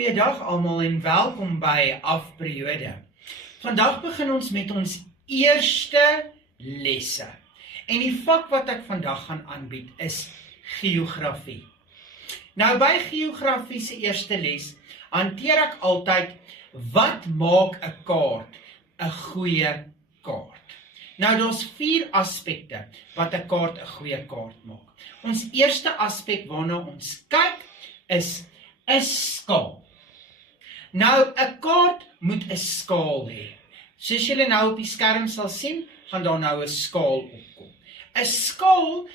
Goeiedag almal en welkom by Afperiode. Vandag begin ons met ons eerste lesse. En die vak wat ek vandag gaan aanbied is geografie. Nou by geografie se eerste les hanteer ek altyd wat maak 'n kaart 'n goeie kaart. Nou daar's 4 aspekte wat 'n kaart 'n goeie kaart maak. Ons eerste aspek waarna ons kyk is 'n skaal. Nou 'n kaart moet 'n skaal hê. Soos julle nou op die skerm sal sien, gaan daar nou 'n skaal opkom. 'n Skaal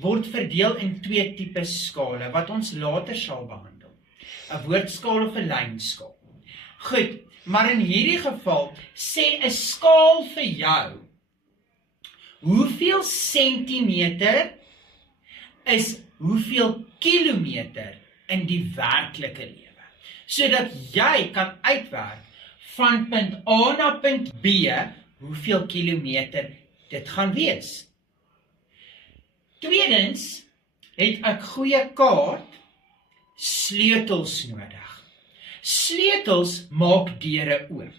word verdeel in 2 tipe skale wat ons later sal behandel. 'n Woordskaal of 'n lynskaal. Goed, maar in hierdie geval sê 'n skaal vir jou hoeveel sentimeter is hoeveel kilometer in die werklike lewe, sodat jy kan uitwerk van punt A na punt B hoeveel kilometer dit gaan wees. Tweedens het ek goeie kaart sleutels nodig. Sleutels maak deure oop.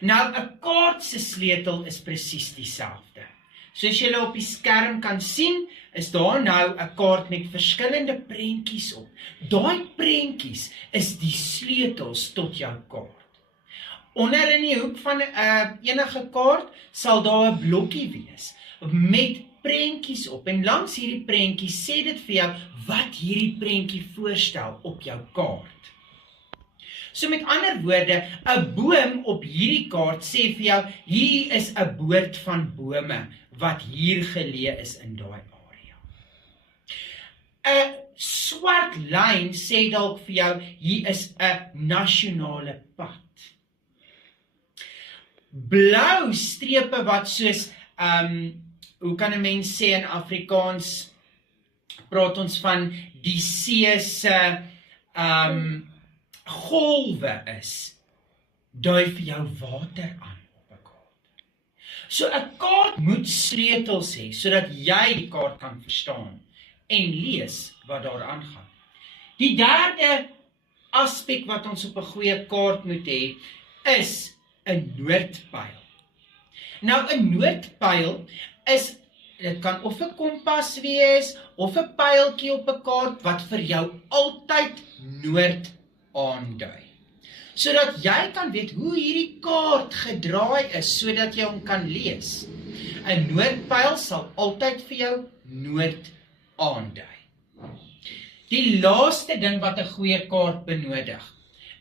Nou 'n kaart se sleutel is presies dieselfde. Soos julle op die skerm kan sien, is daar nou 'n kaart met verskillende prentjies op. Daai prentjies is die sleutels tot jou kaart. Onder in die hoek van enige kaart sal daar 'n blokkie wees met prentjies op. En langs hierdie prentjies sê dit vir jou wat hierdie prentjie voorstel op jou kaart. So met ander woorde, 'n boom op hierdie kaart sê vir jou, hier is 'n boord van bome wat hier geleë is in daai area. 'n Swart lyn sê dalk vir jou, hier is 'n nasionale pad. Blou strepe wat soos, hoe kan 'n mens sê in Afrikaans, praat ons van die see se golwe is, dui vir jou water aan op 'n kaart. So 'n kaart moet sleutels hê, sodat jy die kaart kan verstaan en lees wat daar aangaan. Die derde aspek wat ons op 'n goeie kaart moet hê, is 'n noordpyl. Nou 'n noordpyl dit kan of 'n kompas wees, of 'n pyltjie op 'n kaart wat vir jou altyd noord aandui. Sodat jy kan weet hoe hierdie kaart gedraai is, sodat jy hom kan lees. 'n Noordpyl sal altyd vir jou noord aandui. Die laaste ding wat 'n goeie kaart benodig,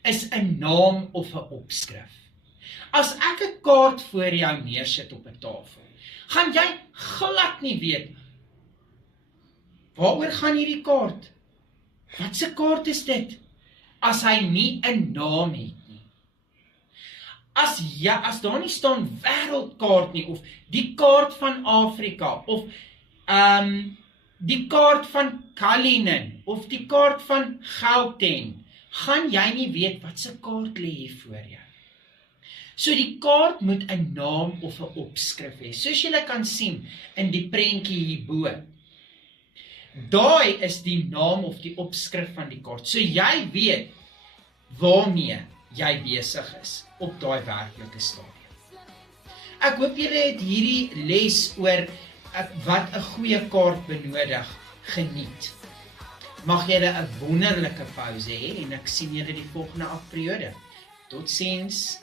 is 'n naam of 'n opskrif. As ek 'n kaart voor jou neersit op 'n tafel, gaan jy glad nie weet, waaroor gaan hierdie kaart? Wat se kaart is dit? As hy nie 'n naam het nie. As daar nie staan wêreldkaart nie, of die kaart van Afrika, of die kaart van Kalinin, of die kaart van Gauteng, gaan jy nie weet wat se kaart lê hier voor jou. So die kaart moet 'n naam of 'n opskrif hê, soos julle kan sien in die prentjie hierbo. Daai is die naam of die opskrif van die kaart, so jy weet waarmee jy besig is op daai werklike stadium. Ek hoop julle het hierdie les oor wat 'n goeie kaart benodig geniet. Mag julle 'n wonderlike pouse hê en ek sien julle die volgende afperiode. Totsiens.